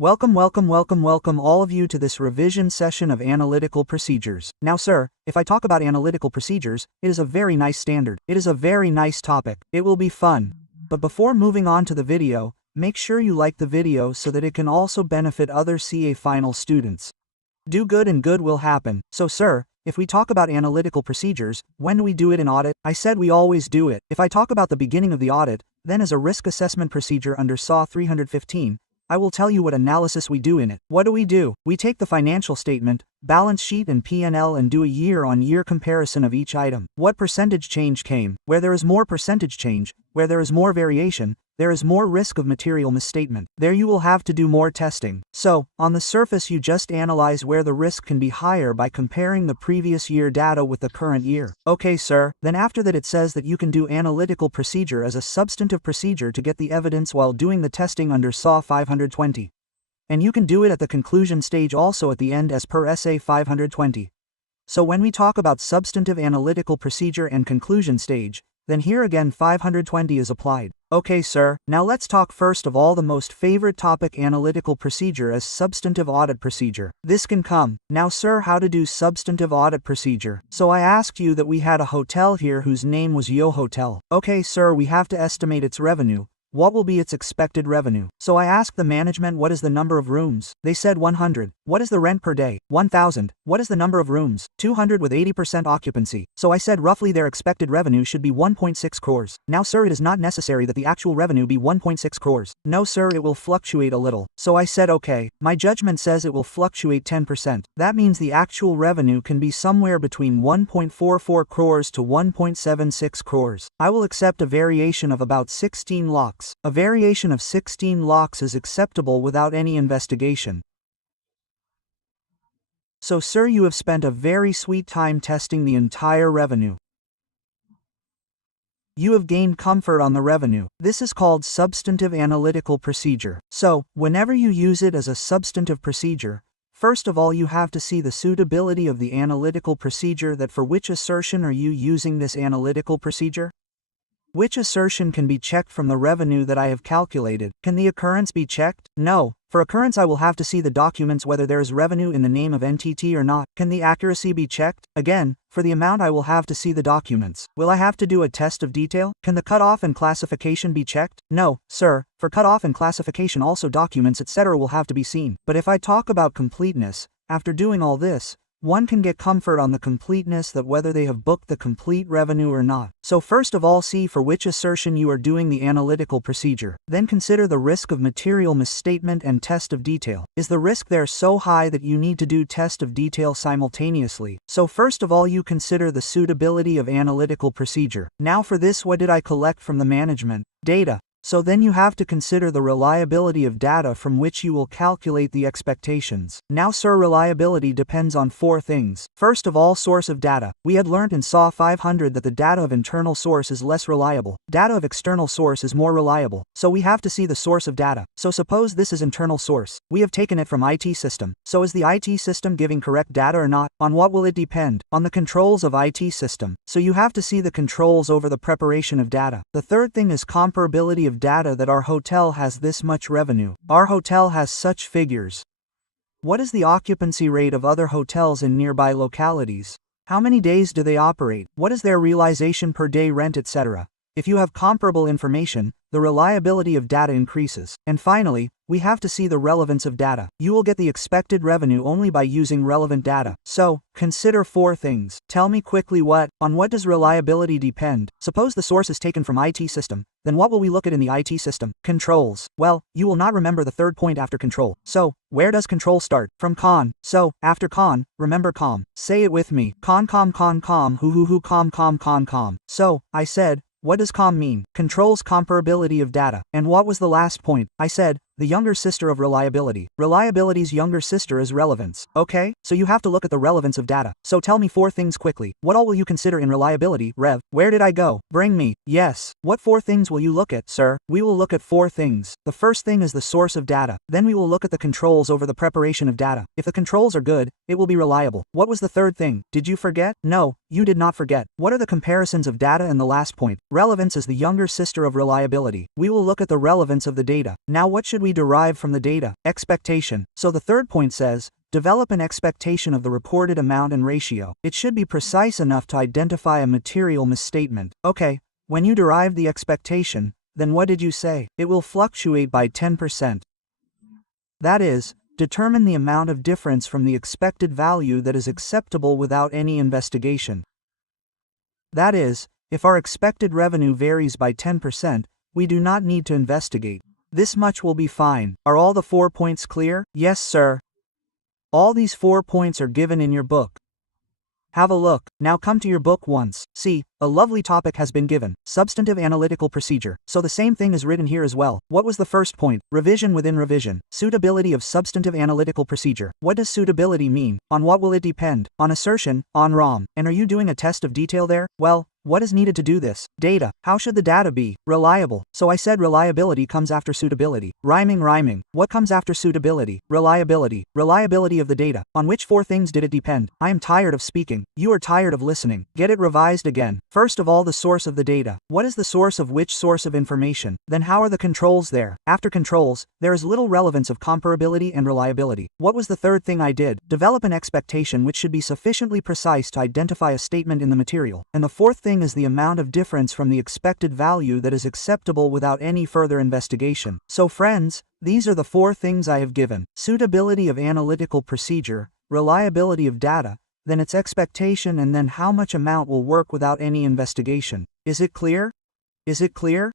Welcome all of you to this revision session of analytical procedures. Now sir, if I talk about analytical procedures, it is a very nice standard. It is a very nice topic. It will be fun. But before moving on to the video, make sure you like the video so that it can also benefit other CA final students. Do good and good will happen. So sir, if we talk about analytical procedures, when do we do it in audit? I said we always do it. If I talk about the beginning of the audit, then as a risk assessment procedure under SAW 315, I will tell you what analysis we do in it. What do? We take the financial statement, balance sheet and P&L and do a year-on-year comparison of each item. What percentage change came? Where there is more percentage change, where there is more variation, there is more risk of material misstatement. There you will have to do more testing. So, on the surface you just analyze where the risk can be higher by comparing the previous year data with the current year. Okay sir, then after that it says that you can do analytical procedure as a substantive procedure to get the evidence while doing the testing under SAW 520. And you can do it at the conclusion stage also at the end as per SA 520. So when we talk about substantive analytical procedure and conclusion stage, then here again 520 is applied. Okay sir, now let's talk first of all the most favorite topic, analytical procedure as substantive audit procedure. This can come. Now sir, how to do substantive audit procedure? So I asked you that we had a hotel here whose name was Yo Hotel. Okay sir, we have to estimate its revenue. What will be its expected revenue? So I asked the management what is the number of rooms. They said 100. What is the rent per day? 1,000. What is the number of rooms? 200 with 80% occupancy. So I said roughly their expected revenue should be 1.6 crores. Now sir, it is not necessary that the actual revenue be 1.6 crores. No sir, it will fluctuate a little. So I said okay, my judgment says it will fluctuate 10%. That means the actual revenue can be somewhere between 1.44 crores to 1.76 crores. I will accept a variation of about 16 lakhs. A variation of 16 lakhs is acceptable without any investigation. So sir, you have spent a very sweet time testing the entire revenue. You have gained comfort on the revenue. This is called substantive analytical procedure. So, whenever you use it as a substantive procedure, first of all you have to see the suitability of the analytical procedure. That for which assertion are you using this analytical procedure? Which assertion can be checked from the revenue that I have calculated? Can the occurrence be checked? No. For occurrence I will have to see the documents whether there is revenue in the name of entity or not. Can the accuracy be checked? Again, for the amount I will have to see the documents. Will I have to do a test of detail? Can the cutoff and classification be checked? No, sir. For cutoff and classification also documents etc. will have to be seen. But if I talk about completeness, after doing all this, one can get comfort on the completeness that whether they have booked the complete revenue or not. So first of all see for which assertion you are doing the analytical procedure. Then consider the risk of material misstatement and test of detail. Is the risk there so high that you need to do test of detail simultaneously? So first of all you consider the suitability of analytical procedure. Now for this, what did I collect from the management? Data. So then you have to consider the reliability of data from which you will calculate the expectations. Now sir, reliability depends on four things. First of all, source of data. We had learnt in SAW 500 that the data of internal source is less reliable. Data of external source is more reliable. So we have to see the source of data. So suppose this is internal source. We have taken it from IT system. So is the IT system giving correct data or not? On what will it depend? On the controls of IT system. So you have to see the controls over the preparation of data. The third thing is comparability of data, that our hotel has this much revenue. Our hotel has such figures. What is the occupancy rate of other hotels in nearby localities? How many days do they operate? What is their realization per day rent etc.? If you have comparable information, the reliability of data increases. And finally, we have to see the relevance of data. You will get the expected revenue only by using relevant data. So, consider four things. Tell me quickly on what does reliability depend? Suppose the source is taken from IT system. Then what will we look at in the IT system? Controls. Well, you will not remember the third point after control. So, where does control start? From con. So, after con, remember com. Say it with me. Con com who com. So, I said, what does com mean? Controls comparability of data. And what was the last point? I said, the younger sister of reliability. Reliability's younger sister is relevance. Okay? So you have to look at the relevance of data. So tell me four things quickly. What all will you consider in reliability, Rev? Where did I go? Bring me. Yes. What four things will you look at, sir? We will look at four things. The first thing is the source of data. Then we will look at the controls over the preparation of data. If the controls are good, it will be reliable. What was the third thing? Did you forget? No, you did not forget. What are the comparisons of data? And the last point. Relevance is the younger sister of reliability. We will look at the relevance of the data. Now what should we we derive from the data? Expectation. So the third point says, develop an expectation of the reported amount and ratio. It should be precise enough to identify a material misstatement. Okay, when you derive the expectation, then what did you say? It will fluctuate by 10%. That is, determine the amount of difference from the expected value that is acceptable without any investigation. That is, if our expected revenue varies by 10%, we do not need to investigate. This much will be fine. Are all the 4 points clear? Yes, sir. All these 4 points are given in your book. Have a look. Now come to your book once. See, a lovely topic has been given. Substantive analytical procedure. So the same thing is written here as well. What was the first point? Revision within revision. Suitability of substantive analytical procedure. What does suitability mean? On what will it depend? On assertion? On ROM? And are you doing a test of detail there? Well, what is needed to do this? Data. How should the data be? Reliable. So I said reliability comes after suitability. Rhyming. What comes after suitability? Reliability. Reliability of the data. On which 4 things did it depend? I am tired of speaking. You are tired of listening. Get it revised again. First of all, the source of the data. What is the source of which source of information? Then how are the controls there? After controls, there is little relevance of comparability and reliability. What was the third thing I did? Develop an expectation which should be sufficiently precise to identify a statement in the material. And the fourth thing is the amount of difference from the expected value that is acceptable without any further investigation. So friends, these are the 4 things I have given. Suitability of analytical procedure, reliability of data, then its expectation, and then how much amount will work without any investigation. Is it clear? Is it clear?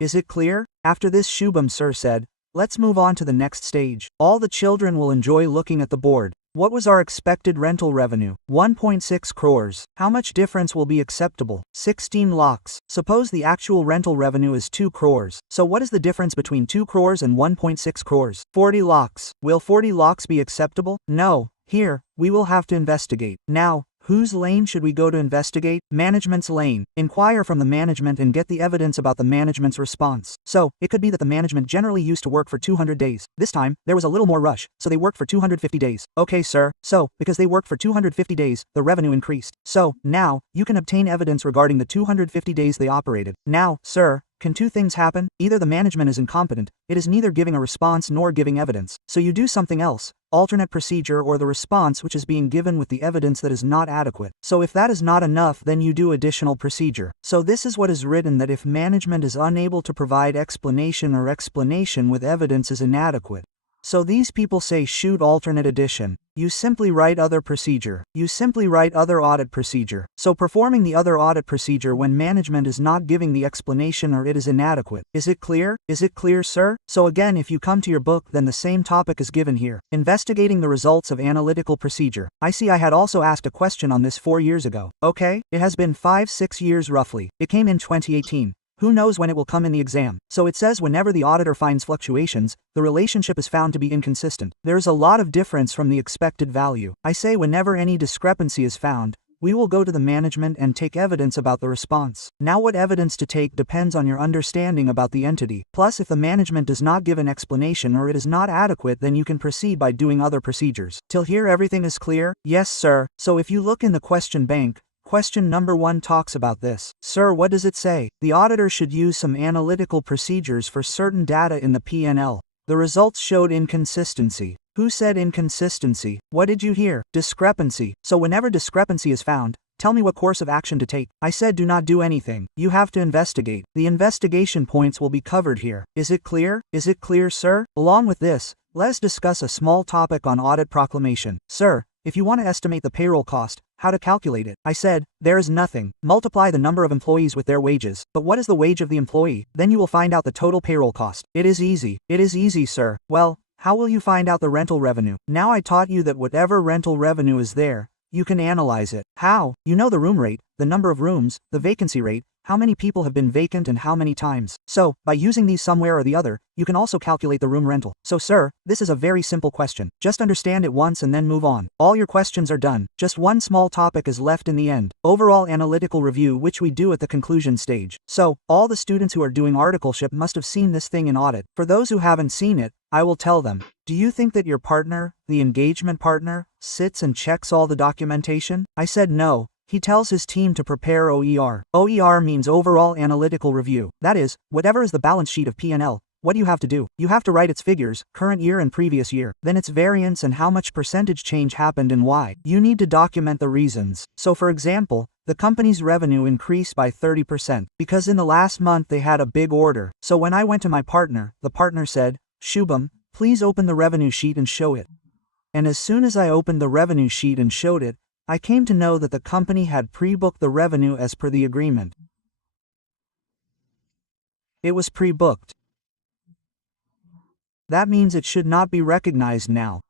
Is it clear? After this, Shubham sir said, let's move on to the next stage. All the children will enjoy looking at the board. What was our expected rental revenue? 1.6 crores. How much difference will be acceptable? 16 lakhs. Suppose the actual rental revenue is 2 crores. So what is the difference between 2 crores and 1.6 crores? 40 lakhs. Will 40 lakhs be acceptable? No. Here, we will have to investigate. Now, whose lane should we go to investigate? Management's lane. Inquire from the management and get the evidence about the management's response. So, it could be that the management generally used to work for 200 days. This time, there was a little more rush, so they worked for 250 days. Okay, sir. So, because they worked for 250 days, the revenue increased. So, now, you can obtain evidence regarding the 250 days they operated. Now, sir, can 2 things happen? Either the management is incompetent, it is neither giving a response nor giving evidence. So you do something else, alternate procedure, or the response which is being given with the evidence that is not adequate. So if that is not enough, then you do additional procedure. So this is what is written, that if management is unable to provide explanation or explanation with evidence is inadequate. So these people say shoot alternate addition. You simply write other procedure. You simply write other audit procedure. So performing the other audit procedure when management is not giving the explanation or it is inadequate. Is it clear? Is it clear, sir? So again, if you come to your book, then the same topic is given here. Investigating the results of analytical procedure. I see I had also asked a question on this 4 years ago. Okay, it has been 5-6 years roughly. It came in 2018. Who knows when it will come in the exam? So it says whenever the auditor finds fluctuations, the relationship is found to be inconsistent. There is a lot of difference from the expected value. I say whenever any discrepancy is found, we will go to the management and take evidence about the response. Now what evidence to take depends on your understanding about the entity. Plus, if the management does not give an explanation or it is not adequate, then you can proceed by doing other procedures. Till here everything is clear? Yes, sir. So if you look in the question bank, question number 1 talks about this. Sir, what does it say? The auditor should use some analytical procedures for certain data in the P&L. The results showed inconsistency. Who said inconsistency? What did you hear? Discrepancy. So whenever discrepancy is found, tell me what course of action to take. I said do not do anything. You have to investigate. The investigation points will be covered here. Is it clear? Is it clear, sir? Along with this, let's discuss a small topic on audit proclamation. Sir, if you want to estimate the payroll cost, how to calculate it? I said, there is nothing. Multiply the number of employees with their wages. But what is the wage of the employee? Then you will find out the total payroll cost. It is easy. It is easy, sir. Well, how will you find out the rental revenue? Now I taught you that whatever rental revenue is there, you can analyze it. How? You know the room rate, the number of rooms, the vacancy rate, how many people have been vacant and how many times. So, by using these somewhere or the other, you can also calculate the room rental. So sir, this is a very simple question. Just understand it once and then move on. All your questions are done. Just one small topic is left in the end. Overall analytical review, which we do at the conclusion stage. So, all the students who are doing articleship must have seen this thing in audit. For those who haven't seen it, I will tell them. Do you think that your partner, the engagement partner, sits and checks all the documentation? I said no. He tells his team to prepare OER. OER means overall analytical review. That is, whatever is the balance sheet of P&L, What do you have to do? You have to write its figures, current year and previous year, then its variance and how much percentage change happened and why. You need to document the reasons. So for example, the company's revenue increased by 30% because in the last month they had a big order. So when I went to my partner, the partner said, "Shubham, please open the revenue sheet and show it." And as soon as I opened the revenue sheet and showed it, I came to know that the company had pre-booked the revenue as per the agreement. It was pre-booked. That means it should not be recognized now.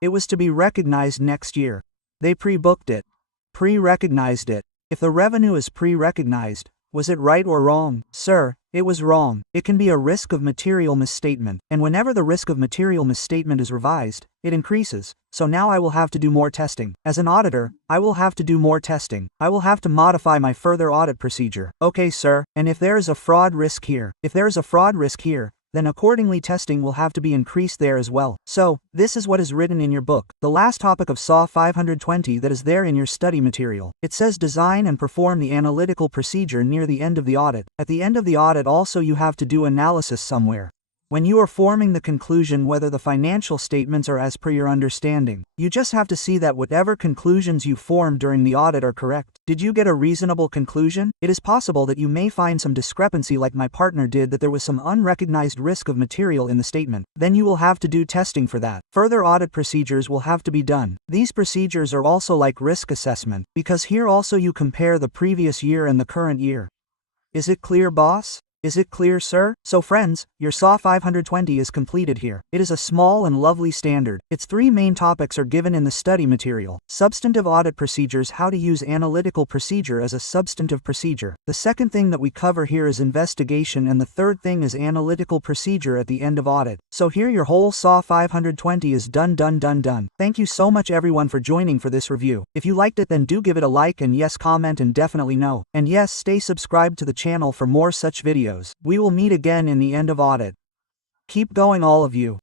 It was to be recognized next year. They pre-booked it. Pre-recognized it. If the revenue is pre-recognized, was it right or wrong? Sir, it was wrong. It can be a risk of material misstatement, and whenever the risk of material misstatement is revised, it increases. So now I will have to do more testing. As an auditor, I will have to do more testing. I will have to modify my further audit procedure. Okay, sir, and if there is a fraud risk here, then accordingly testing will have to be increased there as well. So, this is what is written in your book, the last topic of SAW 520 that is there in your study material. It says design and perform the analytical procedure near the end of the audit. At the end of the audit also you have to do analysis somewhere. When you are forming the conclusion whether the financial statements are as per your understanding, you just have to see that whatever conclusions you formed during the audit are correct. Did you get a reasonable conclusion? It is possible that you may find some discrepancy like my partner did, that there was some unrecognized risk of material in the statement. Then you will have to do testing for that. Further audit procedures will have to be done. These procedures are also like risk assessment, because here also you compare the previous year and the current year. Is it clear, boss? Is it clear, sir? So friends, your SAW 520 is completed here. It is a small and lovely standard. Its three main topics are given in the study material. Substantive audit procedures, how to use analytical procedure as a substantive procedure. The second thing that we cover here is investigation, and the third thing is analytical procedure at the end of audit. So here your whole SAW 520 is done. Thank you so much everyone for joining for this review. If you liked it, then do give it a like, and yes, comment and definitely no. And yes, stay subscribed to the channel for more such videos. We will meet again in the end of audit. Keep going all of you.